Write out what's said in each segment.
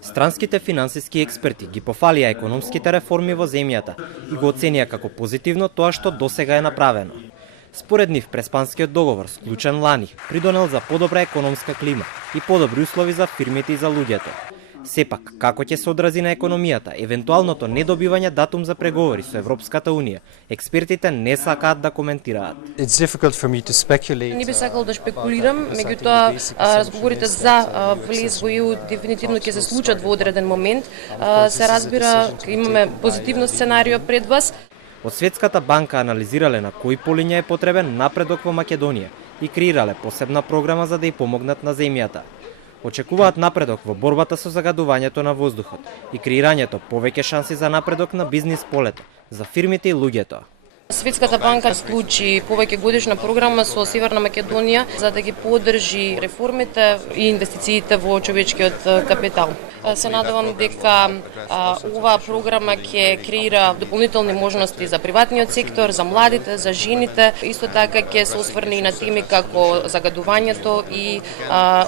Странските финансиски експерти ги пофалија економските реформи во земјата и го оценија како позитивно тоа што досега е направено. Според нив, Преспанскиот договор, склучен лани, придонел за подобра економска клима и подобри услови за фирмите и за луѓето. Сепак, како ќе се одрази на економијата, евентуалното недобивање датум за преговори со Европската унија, експертите не сакаат да коментираат. Не би сакал да шпекулирам, меѓутоа разговорите за влез во ЕУ дефинитивно ќе се случат во одреден момент. Се разбира, имаме позитивно сценарио пред вас. Од Светската банка анализирале на кои полиња е потребен напредок во Македонија и креирале посебна програма за да ја помогнат на земјата. Очекуваат напредок во борбата со загадувањето на воздухот и креирањето повеќе шанси за напредок на бизнис полето, за фирмите и луѓето. Светската банка склучи повеќе годишна програма со Северна Македонија за да ги поддржи реформите и инвестициите во човечкиот капитал. Се надевам дека оваа програма ќе креира дополнителни можности за приватниот сектор, за младите, за жените. Исто така ќе се осврне и на теми како загадувањето и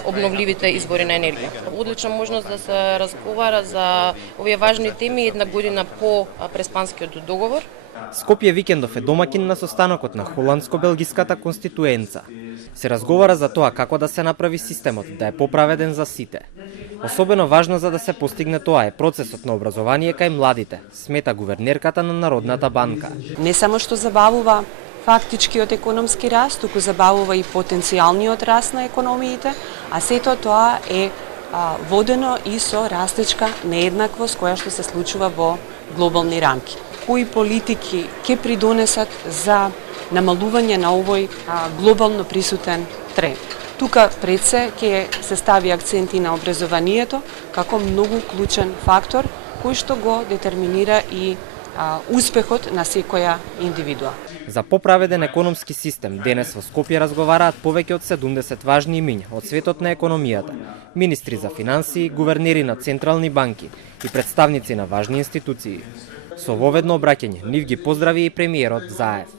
обновливите извори на енергија. Одлична можност да се разговара за овие важни теми една година по Преспанскиот договор. Скопје викендов е домакин на состанокот на холандско-белгиската конституенца. Се разговара за тоа како да се направи системот да е поправеден за сите. Особено важно за да се постигне тоа е процесот на образование кај младите, смета гувернерката на Народната банка. Не само што забавува фактичкиот економски раст, туку забавува и потенцијалниот раст на економиите, а сето тоа е водено и со растечка нееднаквост која што се случува во глобални рамки. Кои политики ќе придонесат за намалување на овој глобално присутен тренд. Тука пред се ќе се стави акценти на образованието како многу клучен фактор кој што го детерминира и успехот на секоја индивидуа. За поправеден економски систем денес во Скопје разговараат повеќе од 70 важни имиња од светот на економијата, министри за финансии, гувернери на централни банки и представници на важни институции. Со воведно обраќање нив ги поздрави и премиерот Заев.